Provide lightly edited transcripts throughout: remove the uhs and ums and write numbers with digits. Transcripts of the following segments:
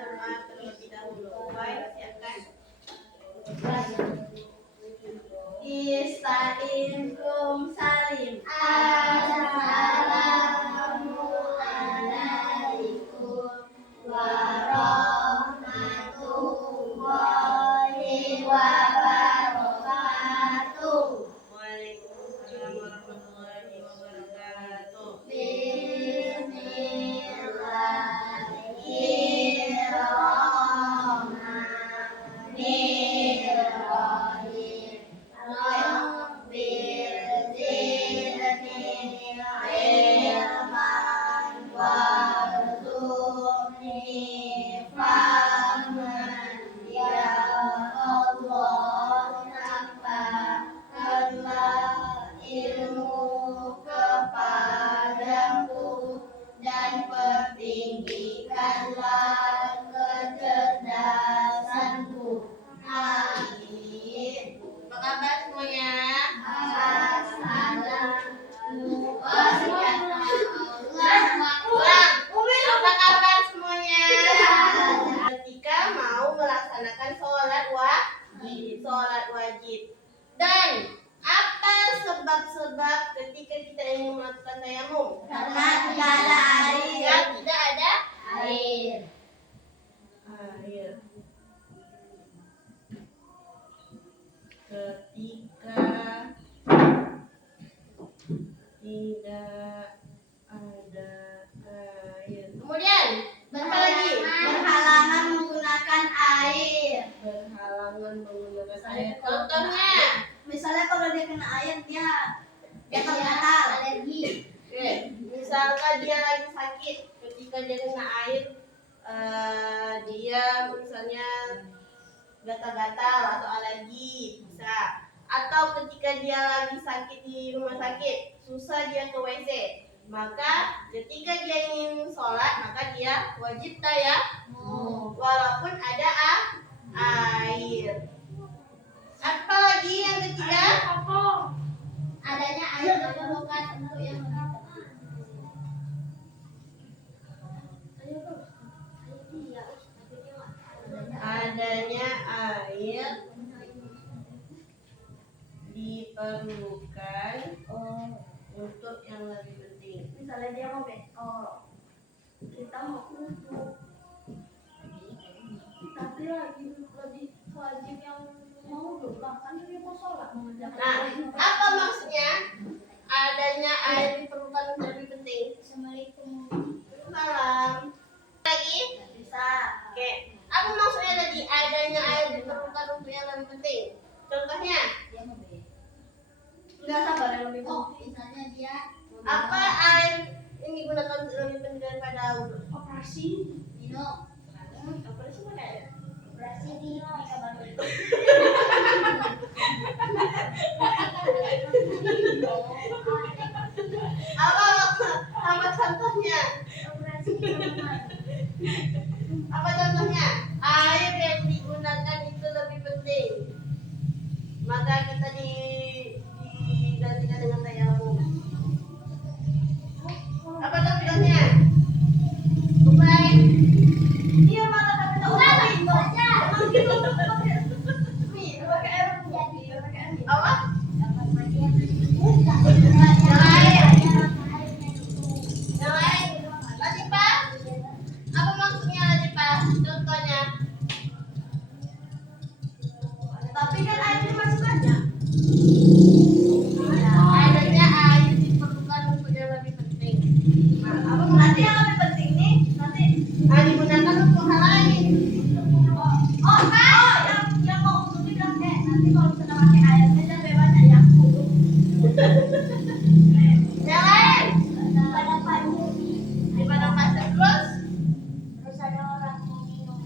berdoa terlebih dahulu. Baik, siapkan. Istainkum salim. Assalamualaikum warahmatullahi wabarakatuh. Waalaikumsalam warahmatullahi wabarakatuh. Bismillahirrahmanirrahim. Rabbil zidni ilman warzuqni fahman. Ya Allah, nampakkanlah ilmu kepadaku dan pertinggikanlah kecerdasanku. Amin. Apa kabar semuanya? Apa kabar semuanya? Ketika mau melaksanakan sholat wajib. Dan apa sebab-sebab ketika kita ingin melakukan tayamum? Karena tidak ada air. Tidak ada Air. air. Ketika tidak ada air. Kemudian apa lagi? Berhalangan menggunakan air. Berhalangan menggunakan air. Contohnya, Misalnya kalau dia kena air dia gatal-gatal. Alergi. oke, misalkan dia lagi sakit, ketika dia kena air, dia misalnya gatal-gatal atau alergi bisa. Atau ketika dia lagi sakit di rumah sakit, susah dia ke WC, maka ketika dia ingin sholat, maka dia wajib tayamum walaupun ada air. Apa lagi yang ketiga? Adanya air memerlukan untuk yang Adanya air diperlukan untuk yang lebih penting. misalnya dia mau kita mau kudu tapi lagi lebih wajib yang mau doa kan dia mau sholat mengerjakan Nah, apa maksudnya adanya air diperlukan untuk lebih penting? Assalamualaikum. Salam. Lagi? Bisa. Oke. Apa maksudnya tadi adanya air diperlukan untuk yang lebih penting? Contohnya, Dia mau beli. nggak sabar yang lebih Oh, penting. misalnya dia Apa air yang digunakan untuk lebih penting daripada wudhu? operasi minum. Apa sih kayak? Operasi di kamar mandi. Apa contohnya? Operasi di kamar mandi. Apa contohnya? Air yang digunakan itu lebih penting. Maka kita digantikan dengan tayamum. Apa contohnya? Bukan. Dia malah kata tahu saja. Emang gitu. Nih, pakai air putih. Apa? Kamar mandi yang Yang lain. Latifah? Apa maksudnya Latifah? Contohnya? tapi kan airnya masih banyak. Adanya air diperlukan untuk yang lebih penting. Apa nanti yang lebih penting nih nanti Digunakan untuk hal lain. yang mau untuk bilang nanti kalau misalnya pakai airnya jangan banyak yang kudu Yang lain? pada pagi Di padang pasir terus? terus ada orang mau minum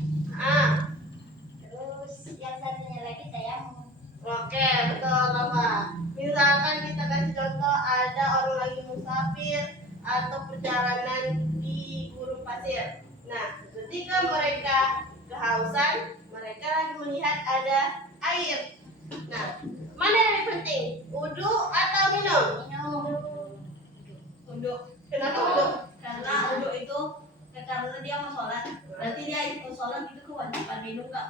terus yang satunya lagi saya mau Oke, betul Bapak. Misalkan kita kasih contoh ada orang lagi musafir atau perjalanan di gurun pasir. Nah, ketika mereka kehausan, mereka lagi melihat ada air. Nah, mana yang lebih penting? Wudhu atau minum? Wudhu. Kenapa wudhu? Karena wudhu itu karena dia mau sholat. Berarti dia ikut sholat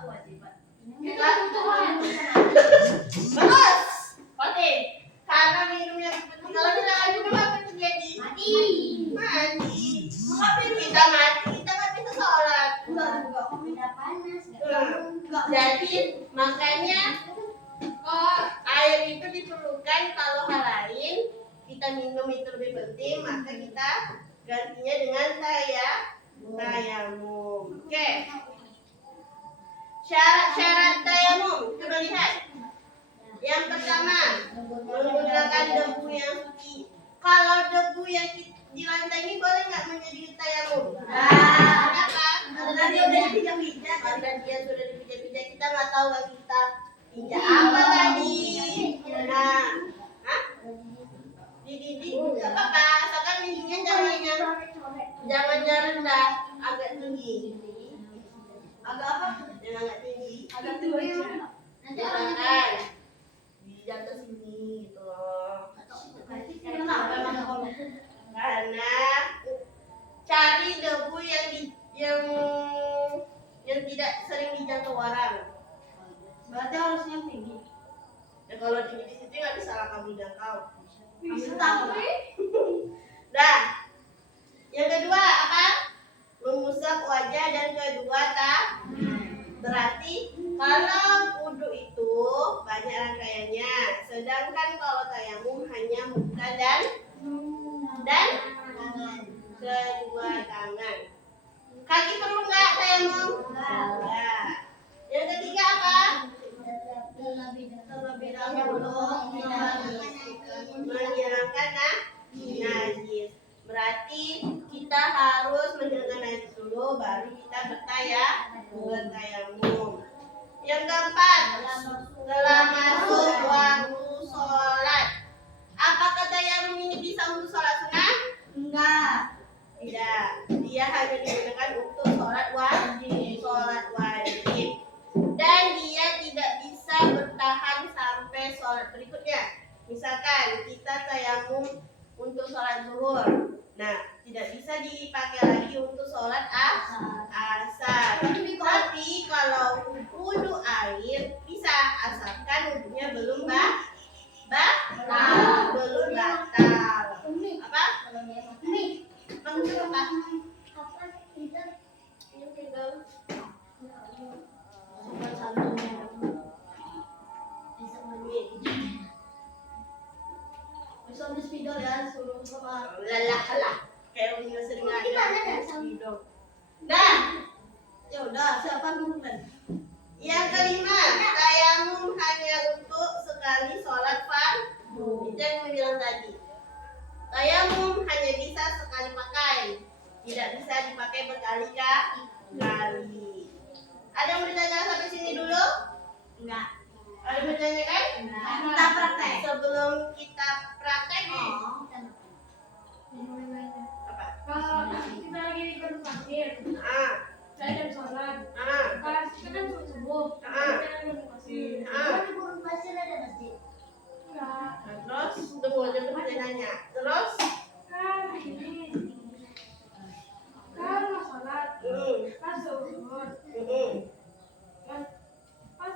kewajiban. Kita kebutuhan. bagus. Oke. Karena minumnya penting. Kalau kita nggak minum apa yang terjadi? Mati. Mati. Kita mati, kita nggak bisa sholat. Udah panas, Jadi makanya air itu diperlukan kalau hal lain kita minum itu lebih penting, maka kita gantinya dengan tayamum. Oke. Syarat-syarat tayamum kita lihat. Yang pertama, menggunakan debu yang suci. Kalau debu yang di lantai ini boleh nggak menjadi tayamum? Kenapa? Karena dia sudah dipijak-pijak. Karena dia sudah dipijak-pijak, kita nggak tahu kan kita pijak apa tadi. Nah, dididih nggak apa-apa, asalkan didihnya jangan rendah, agak tinggi. Agak apa? Jangan agak tinggi. agak tinggi. Jangan di atas sini gitu loh. Kenapa emang kalau Karena cari debu yang tidak sering dijangkau orang. berarti harus yang tinggi? Ya kalau tinggi di situ nggak bisa lah kamu jangkau. Bisa tapi Dah. Yang kedua apa? Mengusap wajah dan kedua berarti kalau wudhu itu banyak rangkaiannya, sedangkan kalau tayamum hanya muka dan kedua tangan. Kaki perlu nggak tayamum? Enggak. Yang ketiga apa? terlebih dahulu Menghilangkan najis. Berarti kita harus menghilangkan najis dulu, baru kita bertayamum. Yang keempat, setelah masuk waktu sholat. Apakah tayamum ini bisa untuk sholat sunnah? enggak. Tidak. Dia hanya digunakan untuk sholat wajib. Dan dia tidak bisa bertahan sampai sholat berikutnya. Misalkan kita tayamum untuk sholat zuhur, nah tidak bisa dipakai lagi untuk sholat asar. Tapi kalau wudhu air bisa, asalkan wudhunya belum batal. Apa? Maksud apa? Bisa di spidol ya, suruh sama Lah. Kayak udah sering Gimana ada. dah? Dah. ya udah siapa dulu kan? Yang kelima, tayamum hanya untuk sekali sholat fardu. Itu yang bilang tadi. Tayamum hanya bisa sekali pakai, tidak bisa dipakai berkali-kali. Ada yang bertanya sampai sini dulu? Enggak. Ada yang bertanya kan? Kita praktek. Sebelum kita praktek nih. Apa? Kalau kita lagi di gedung parkir, saya jam sholat. Pas kita kan subuh, kita lagi di pasir. Di Gunung Pasir ada masjid. Enggak, Terus tunggu aja pertanyaannya. Terus? kan ini, kan mau sholat, pas zuhur, pas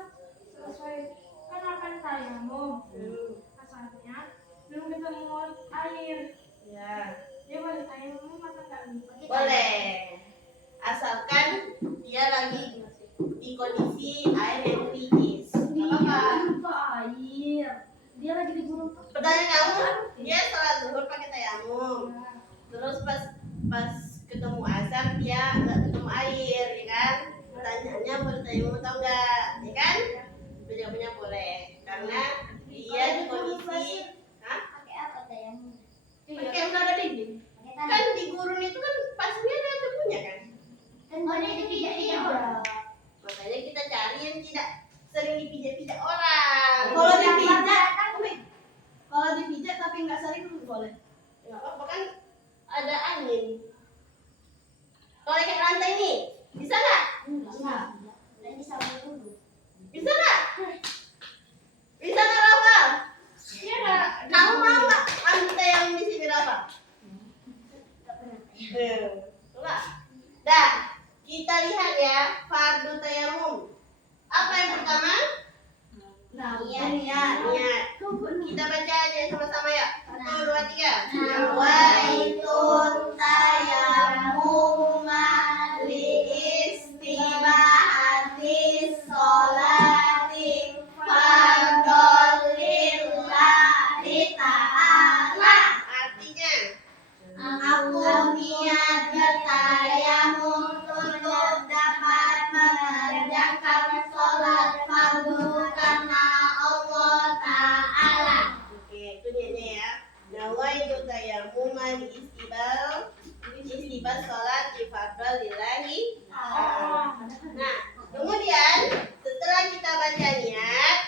selesai kan akan tayamum. Asalnya belum ketemu air, Ya. dia boleh tayamum atau enggak? Boleh. Asalkan dia lagi di kondisi air yang kritis. Gak apa-apa. Lupa air. Dia lagi di gunung. Pertanyaan kamu, dia sholat zuhur pakai tayamum. Terus pas ketemu asar dia nggak ketemu air, ya kan? Pertanyaannya boleh tayamum atau enggak, ya kan? Jawabannya boleh, karena dia di kondisi. Hah? Pakai apa tayamum? Pakai udah ada dinding. Pakai tanah. Kan di gurun itu kan pasirnya ada debunya kan? Kan boleh dipijak-pijak orang. Makanya kita cari yang tidak sering dipijak-pijak orang. Kalau dipijak, kalau dipijak tapi nggak sering boleh. Nggak apa-apa kan ada angin. Kalau kayak lantai ini, bisa nggak? Bisa. Dan bisa dulu. Bisa nggak? Bisa nggak Rafa? Iya nggak? Kamu mau nggak ambil tayamum di sini Rafa? Coba. Dah, kita lihat ya fardu tayamum. Apa yang pertama? Niat. Kita baca aja sama-sama ya. 1, 2, 3. Nawaitu tayammuma li istibahati sholati fardhon lillahi ta'ala. Artinya, Aku niat bertayamum untuk dapat mengerjakan sholat fardu karena Allah Ta'ala. oke, itu niatnya ya. Nawaitu tayammuma li istibah sholat di fardhon lillahi. Nah, kemudian setelah kita baca niat,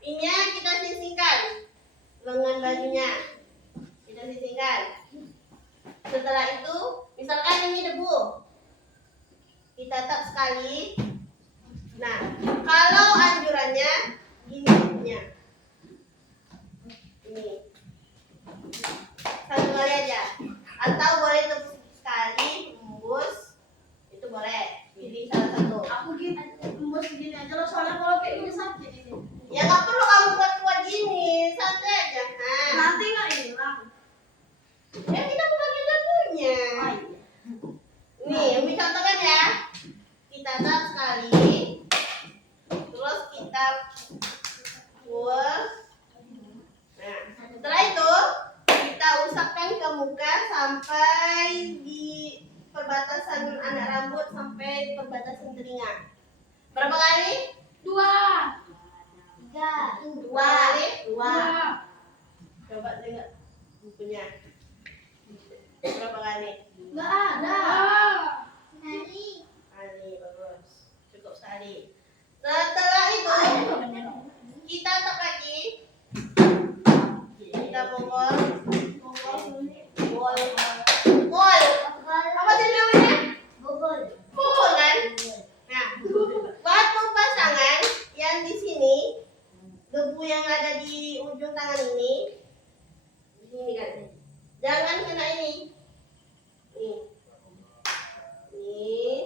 ini kita sisihkan lengan bajunya. Kita sisihkan. Setelah itu, misalkan ini debu, kita tap sekali. Nah, kalau anjurannya gini, ini satu kali aja, atau boleh tepuk sekali, embus, itu boleh. Pilih salah satu. Aku gini, embus gini aja loh, soalnya kalau kayak gini sakit ini. Ya nggak perlu kamu kuat-kuat gini, santai aja. Nah, Nanti nggak hilang. ya kita pakai debunya. Nih, Umi contohkan ya. Kita tap sekali, terus kita push. Nah, setelah itu kita usapkan ke muka sampai di perbatasan anak rambut sampai perbatasan telinga. Berapa kali? 2. 2 kali? 2. Coba lihat bukunya. Berapa kali? Nggak ada. Kali, bagus. Cukup sekali. Setelah itu kita tap lagi. Kita pukul. Apa sih namanya? Pukul kan? Nah, waktu pasangan yang di sini, debu yang ada di ujung tangan ini, di sini kan? Jangan kena ini. Nih.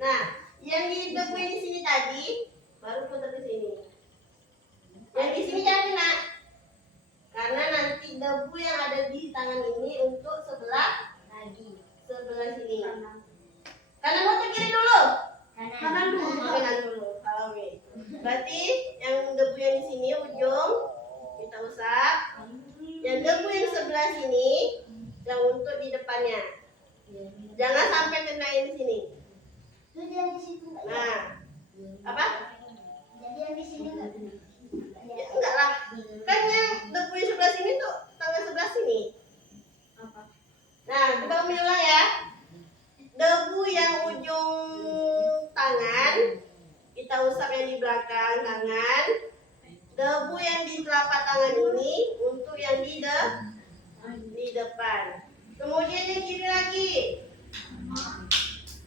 Nah, yang di debu yang di sini tadi baru putar ke sini. Yang di sini jangan kena. Karena nanti debu yang ada di tangan ini untuk sebelah sini. Kanan atau kiri dulu? Kanan dulu. Kanan dulu. Kalau ini. Berarti yang debu yang di sini ujung kita usap. Yang debu yang sebelah sini yang untuk di depannya. Jangan sampai kena yang di sini. Nah, apa? Ya enggak lah. Kan yang debu yang sebelah sini tuh tangan sebelah sini. Nah, coba Umi ulang ya. Debu yang ujung tangan kita usap yang di belakang tangan. Debu yang di telapak tangan ini untuk yang di depan. Kemudian yang kiri lagi.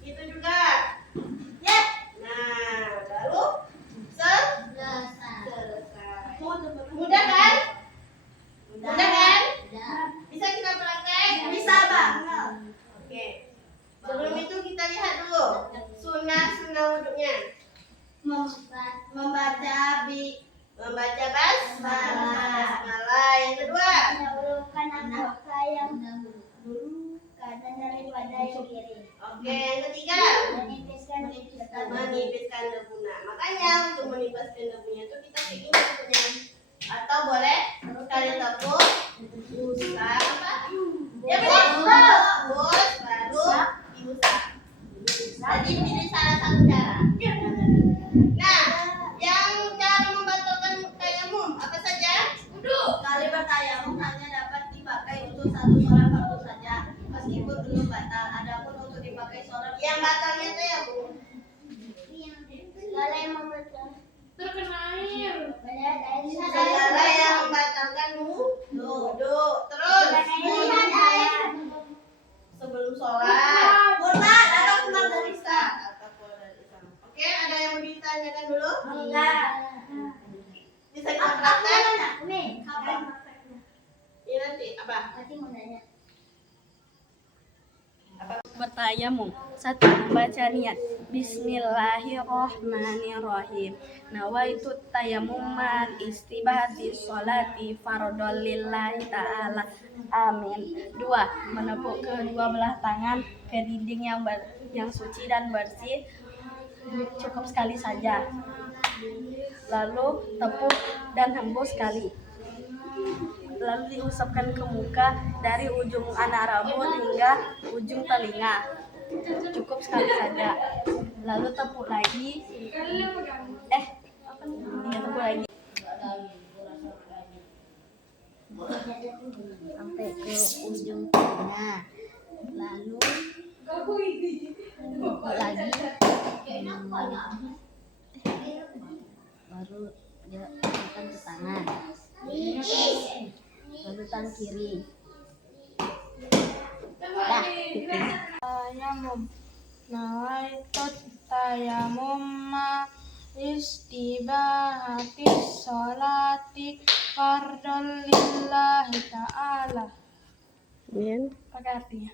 Itu juga. Ya. Nah, baru selesai. Mudah kan? Mudah kan? Bisa kita praktek? Bisa banget. Oke. Sebelum itu kita lihat dulu sunnah wudhunya. Membaca basmalah. Yang kedua, mendahulukan angka yang dulu kanan daripada yang kiri. oke. Yang ketiga, menipiskan debunya. Makanya untuk menipiskan debunya itu kita kayak gini bentuknya. Atau boleh sekali tepuk, usap apa? Ya benar. Tepuk baru diusap. Jadi pilih salah satu cara. Nah, yang cara membatalkan tayamum apa saja? Sekali bertayamum hanya dapat dipakai untuk satu sholat fardu saja, meskipun belum batal. Adapun untuk dipakai sholat Yang batalnya tayamum. segala yang membatal. Terkena air. Segala yang membatalkan wudhu. Terus sebelum sholat. Murtad atau keluar dari Islam. Oke, ada yang mau ditanyakan dulu? Enggak. Bisa kita praktek? Kapan prakteknya? Ini nanti apa? Nanti mau nanya. Apa? tayamum. 1. Membaca niat. Bismillahirrohmanirrohim. Nawaitu tayamuman istibahati sholati fardhon lillahi ta'ala. Amin. 2. Menepuk kedua belah tangan ke dinding yang suci dan bersih. Cukup sekali saja. Lalu tepuk dan hembus sekali. Lalu diusapkan ke muka dari ujung anak rambut hingga ujung telinga. Cukup sekali saja. Lalu tepuk lagi. Tepuk lagi sampai ke ujung telinga. Lalu tepuk lagi. Baru dia tekan ke tangan. Lalu tangan kiri. Tayamum. Nawaitu tayamumma istibahati sholati fardhon lillahi ta'ala. Pakai artinya.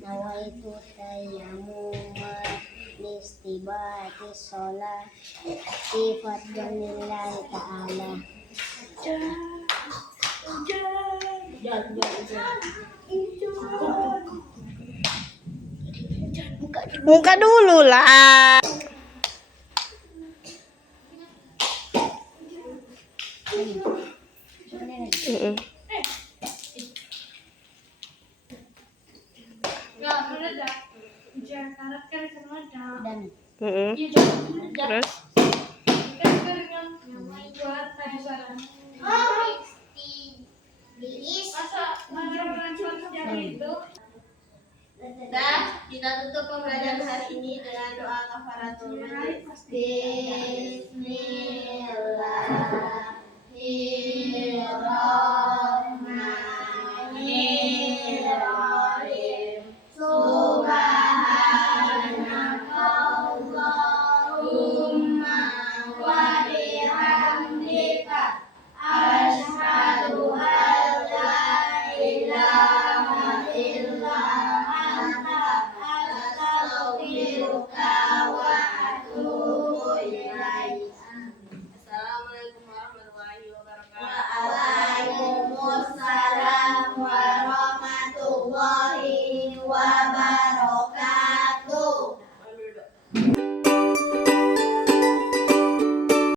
Nawaitu tayammuma listibahati sholati fardhon lillahi ta'ala. Buka dulu lah. Dan Terus kita tutup pembelajaran hari ini dengan doa kafaratul majelis. Bismillahirrahmanirrahim.